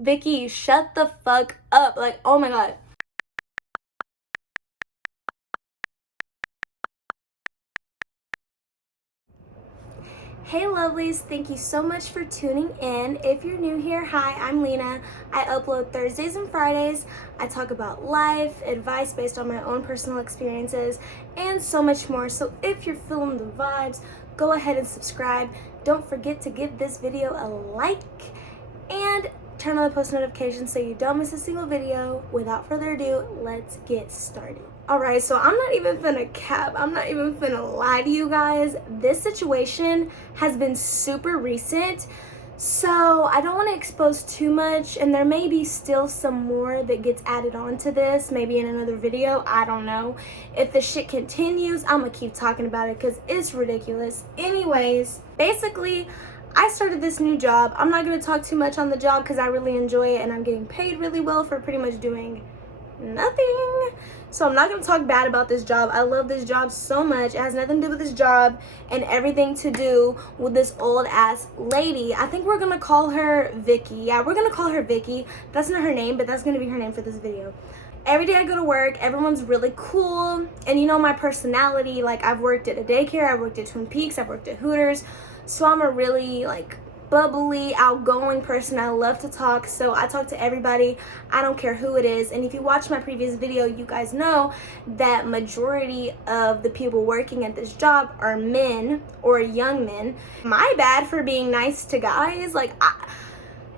Vicky, shut the fuck up. Like, oh my god. Hey lovelies, thank you so much for tuning in. If you're new here, hi, I'm Lena. I upload Thursdays and Fridays. I talk about life, advice based on my own personal experiences, and so much more. So if you're feeling the vibes, go ahead and subscribe. Don't forget to give this video a like and turn on the post notifications so you don't miss a single video. Without further ado, let's get started. Alright, so I'm not even finna cap. I'm not even finna lie to you guys. This situation has been super recent, so I don't want to expose too much, and there may be still some more that gets added on to this, maybe in another video. I don't know. If the shit continues, I'm gonna keep talking about it because it's ridiculous. Anyways, basically, I started this new job. I'm not going to talk too much on the job because I really enjoy it and I'm getting paid really well for pretty much doing nothing. So I'm not going to talk bad about this job. I love this job so much. It has nothing to do with this job and everything to do with this old ass lady. I think we're going to call her Vicky. Yeah, we're going to call her Vicky. That's not her name, but that's going to be her name for this video. Every day I go to work, everyone's really cool. And you know my personality, like I've worked at a daycare, I've worked at Twin Peaks, I've worked at Hooters. So I'm a really like bubbly, outgoing person. I love to talk, so I talk to everybody. I don't care who it is. And if you watch my previous video, you guys know that majority of the people working at this job are men or young men. My bad for being nice to guys. Like,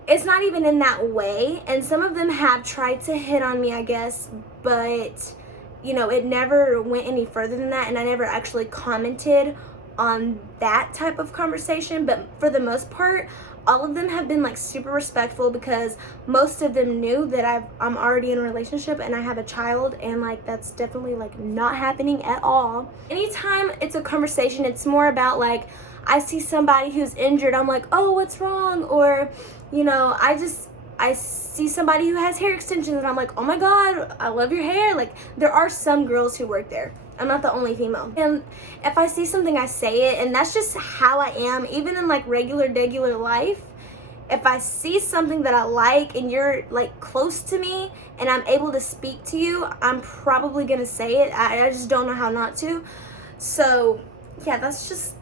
it's not even in that way. And some of them have tried to hit on me, I guess, but you know, it never went any further than that, and I never actually commented on that type of conversation. But for the most part, all of them have been like super respectful because most of them knew that I'm already in a relationship and I have a child, and like that's definitely like not happening at all. Anytime it's a conversation, it's more about like I see somebody who's injured, I'm like, oh, what's wrong? Or you know, I see somebody who has hair extensions and I'm like, oh my god, I love your hair. Like, there are some girls who work there. I'm not the only female. And if I see something, I say it, and that's just how I am. Even in like regular life, if I see something that I like and you're like close to me and I'm able to speak to you, I'm probably gonna say it. I just don't know how not to. So yeah, that's just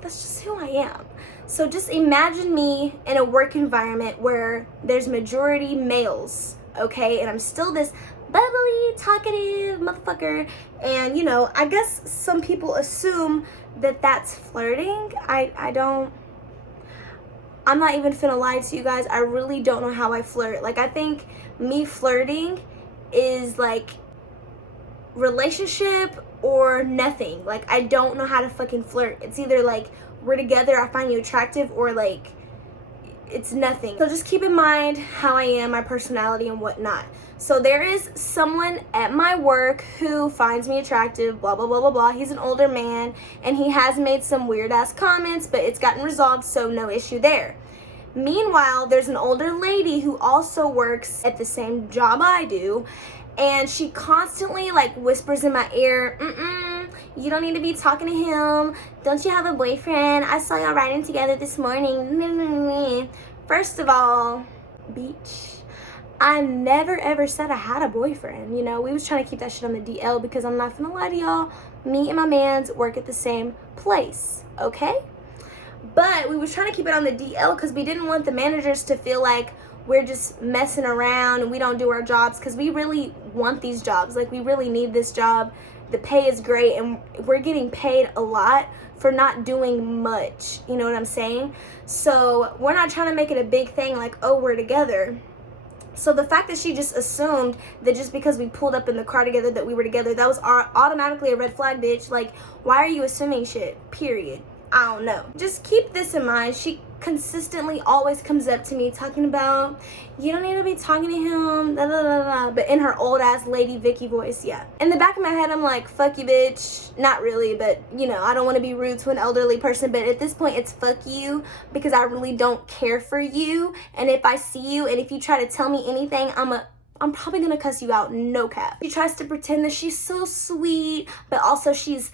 who I am. So just imagine me in a work environment where there's majority males, okay? And I'm still this bubbly, talkative motherfucker. And you know, I guess some people assume that that's flirting. I'm not even finna lie to you guys. I really don't know how I flirt. Like, I think me flirting is like relationship or nothing. Like, I don't know how to fucking flirt. It's either like we're together, I find you attractive, or like it's nothing. So just keep in mind how I am, my personality and whatnot. So there is someone at my work who finds me attractive, blah blah blah blah blah. He's an older man and he has made some weird ass comments, but it's gotten resolved, so no issue there. Meanwhile, there's an older lady who also works at the same job I do, and she constantly like whispers in my ear, you don't need to be talking to him. Don't you have a boyfriend? I saw y'all riding together this morning. First of all, bitch, I never ever said I had a boyfriend. You know, we was trying to keep that shit on the DL because I'm not gonna lie to y'all, me and my mans work at the same place, okay? But we was trying to keep it on the DL because we didn't want the managers to feel like we're just messing around and we don't do our jobs, because we really want these jobs. Like, we really need this job. The pay is great and we're getting paid a lot for not doing much. You know what I'm saying? So we're not trying to make it a big thing like, oh, we're together. So the fact that she just assumed that just because we pulled up in the car together that we were together, that was automatically a red flag, bitch. Like, why are you assuming shit? Period. I don't know. Just keep this in mind. She consistently always comes up to me talking about, you don't need to be talking to him, da da da da, but in her old ass lady Vicky voice. Yeah, in the back of my head I'm like, fuck you, bitch. Not really, but you know, I don't want to be rude to an elderly person, but at this point it's fuck you, because I really don't care for you. And if I see you and if you try to tell me anything, I'm probably gonna cuss you out, no cap. She tries to pretend that she's so sweet, but also she's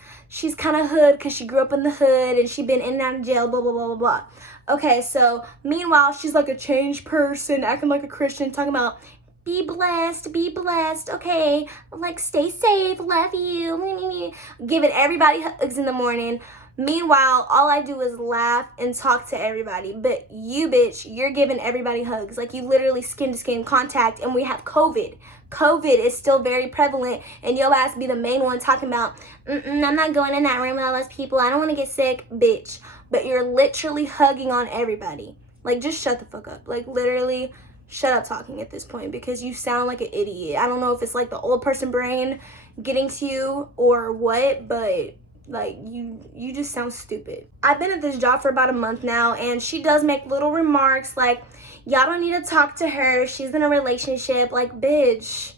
kind of hood because she grew up in the hood and she been in and out of jail, blah blah blah blah blah. Okay, so meanwhile, she's like a changed person, acting like a Christian, talking about be blessed, okay? Like, stay safe, love you. Giving everybody hugs in the morning. Meanwhile, all I do is laugh and talk to everybody. But you, bitch, you're giving everybody hugs. Like, you literally skin-to-skin contact, and we have COVID. COVID is still very prevalent, and your ass be the main one talking about, I'm not going in that room with all those people. I don't want to get sick, bitch. But you're literally hugging on everybody. Like, just shut the fuck up. Like, literally, shut up talking at this point, because you sound like an idiot. I don't know if it's like the old person brain getting to you or what, but like you just sound stupid. I've been at this job for about a month now, and she does make little remarks like, y'all don't need to talk to her, she's in a relationship. Like, bitch,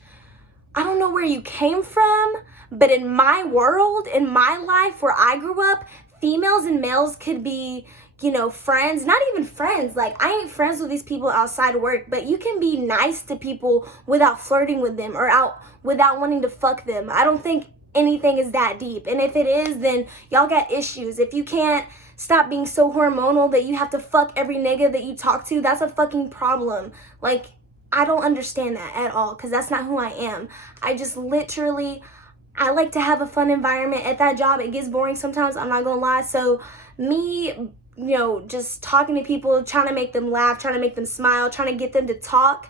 I don't know where you came from, but in my world, in my life where I grew up, females and males could be, you know, friends. Not even friends. Like, I ain't friends with these people outside work, but you can be nice to people without flirting with them or without wanting to fuck them. I don't think anything is that deep. And if it is, then y'all got issues. If you can't stop being so hormonal that you have to fuck every nigga that you talk to, that's a fucking problem. Like, I don't understand that at all, because that's not who I am. I just literally, I like to have a fun environment at that job. It gets boring sometimes, I'm not gonna lie. So me, you know, just talking to people, trying to make them laugh, trying to make them smile, trying to get them to talk,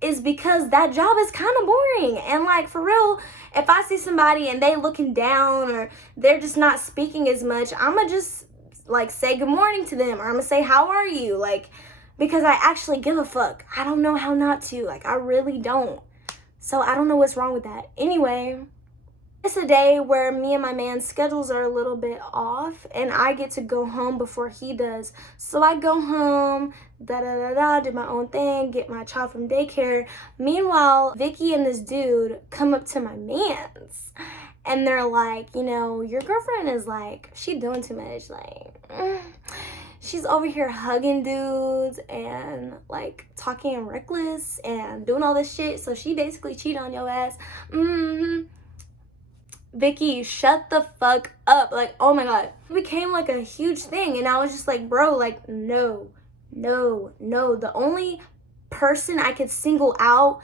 is because that job is kind of boring. And like, for real, if I see somebody and they looking down or they're just not speaking as much, I'ma just like say good morning to them, or I'ma say, how are you? Like, because I actually give a fuck. I don't know how not to. Like, I really don't. So I don't know what's wrong with that. Anyway, it's a day where me and my man's schedules are a little bit off, and I get to go home before he does. So I go home, do my own thing, get my child from daycare. Meanwhile, Vicky and this dude come up to my man's, and they're like, you know, your girlfriend is like, she doing too much. Like, she's over here hugging dudes and like talking reckless and doing all this shit. So she basically cheated on your ass. Vicky, shut the fuck up. Like, oh my god. It became like a huge thing, and I was just like, bro, like, no. The only person I could single out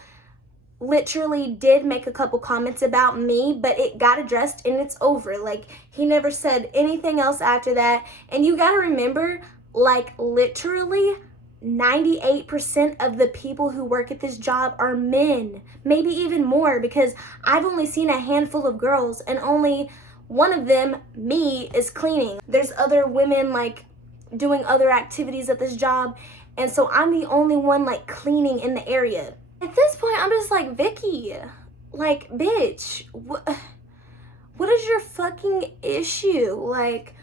literally did make a couple comments about me, but it got addressed and it's over. Like, he never said anything else after that. And you gotta remember, like, literally 98% of the people who work at this job are men, maybe even more, because I've only seen a handful of girls, and only one of them, me, is cleaning. There's other women like doing other activities at this job, and so I'm the only one like cleaning in the area. At this point, I'm just like, Vicky, like, bitch, what is your fucking issue? Like,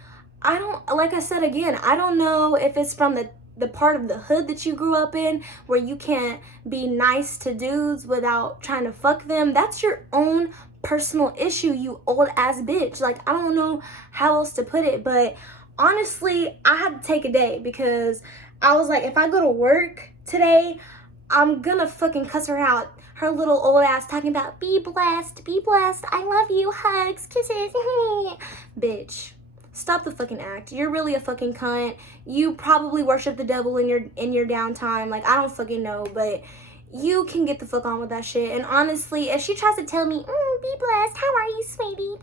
I don't, like I said again, I don't know if it's from the part of the hood that you grew up in where you can't be nice to dudes without trying to fuck them. That's your own personal issue, you old ass bitch. Like, I don't know how else to put it, but honestly, I had to take a day, because I was like, if I go to work today, I'm gonna fucking cuss her out. Her little old ass talking about be blessed, I love you, hugs, kisses. Bitch, stop the fucking act. You're really a fucking cunt. You probably worship the devil in your downtime. Like, I don't fucking know, but you can get the fuck on with that shit. And honestly, if she tries to tell me, be blessed, how are you, sweetie?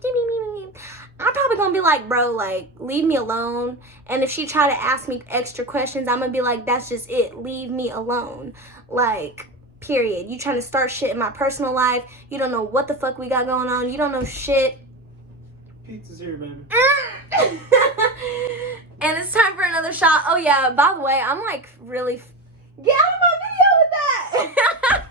I'm probably gonna be like, bro, like, leave me alone. And if she try to ask me extra questions, I'm gonna be like, that's just it. Leave me alone. Like, period. You trying to start shit in my personal life. You don't know what the fuck we got going on. You don't know shit. Pizza's here, baby. And it's time for another shot. Oh yeah, by the way, I'm like really... Get out of my video with that!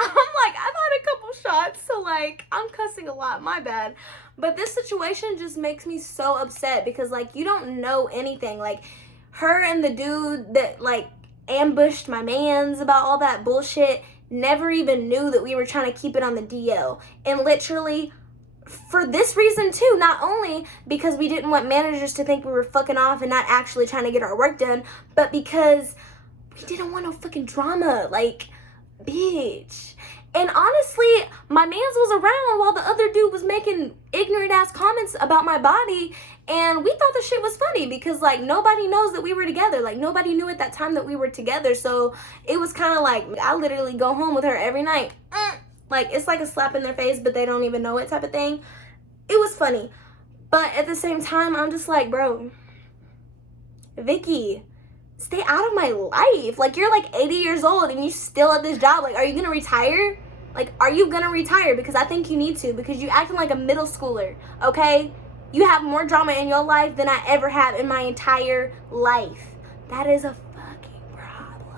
I'm like, I've had a couple shots, so like, I'm cussing a lot, my bad. But this situation just makes me so upset, because like, you don't know anything. Like, her and the dude that like ambushed my mans about all that bullshit never even knew that we were trying to keep it on the DL. And literally, for this reason too, not only because we didn't want managers to think we were fucking off and not actually trying to get our work done, but because we didn't want no fucking drama. Like, bitch. And honestly, my mans was around while the other dude was making ignorant ass comments about my body, And we thought the shit was funny because, like, nobody knows that we were together. Like, nobody knew at that time that we were together. So it was kind of like, I literally go home with her every night. Like, it's like a slap in their face, but they don't even know it type of thing. It was funny. But at the same time, I'm just like, bro, Vicky, stay out of my life. Like, you're like 80 years old and you still at this job. Like, are you going to retire? Like, are you going to retire? Because I think you need to, because you acting like a middle schooler, okay? You have more drama in your life than I ever have in my entire life. That is a fucking problem.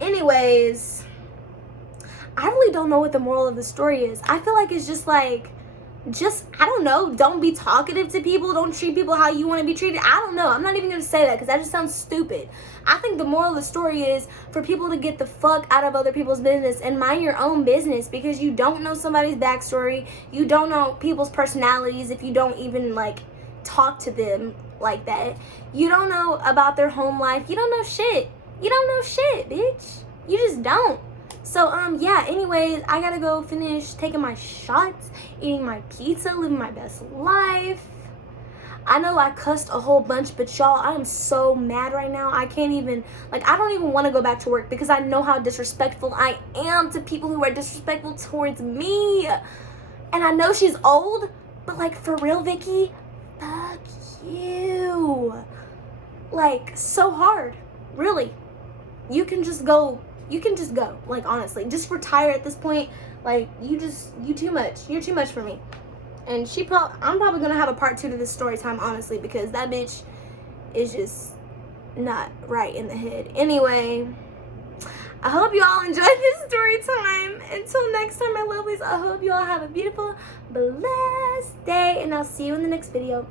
Anyways, I really don't know what the moral of the story is. I feel like it's just like, I don't know, don't be talkative to people. Don't treat people how you want to be treated. I don't know. I'm not even going to say that because that just sounds stupid. I think the moral of the story is for people to get the fuck out of other people's business and mind your own business, because you don't know somebody's backstory. You don't know people's personalities if you don't even, like, talk to them like that. You don't know about their home life. You don't know shit. You don't know shit, bitch. You just don't. So, yeah, anyways, I gotta go finish taking my shots, eating my pizza, living my best life. I know I cussed a whole bunch, but y'all, I am so mad right now. I can't even, like, I don't even want to go back to work because I know how disrespectful I am to people who are disrespectful towards me. And I know she's old, but, like, for real, Vicky, fuck you. Like, so hard. Really. You can just go. Like, honestly, just retire at this point. Like, you too much. You're too much for me. And I'm probably gonna have a part 2 to this story time, honestly, because that bitch is just not right in the head. Anyway, I hope you all enjoyed this story time. Until next time, my lovelies, I hope you all have a beautiful, blessed day, and I'll see you in the next video.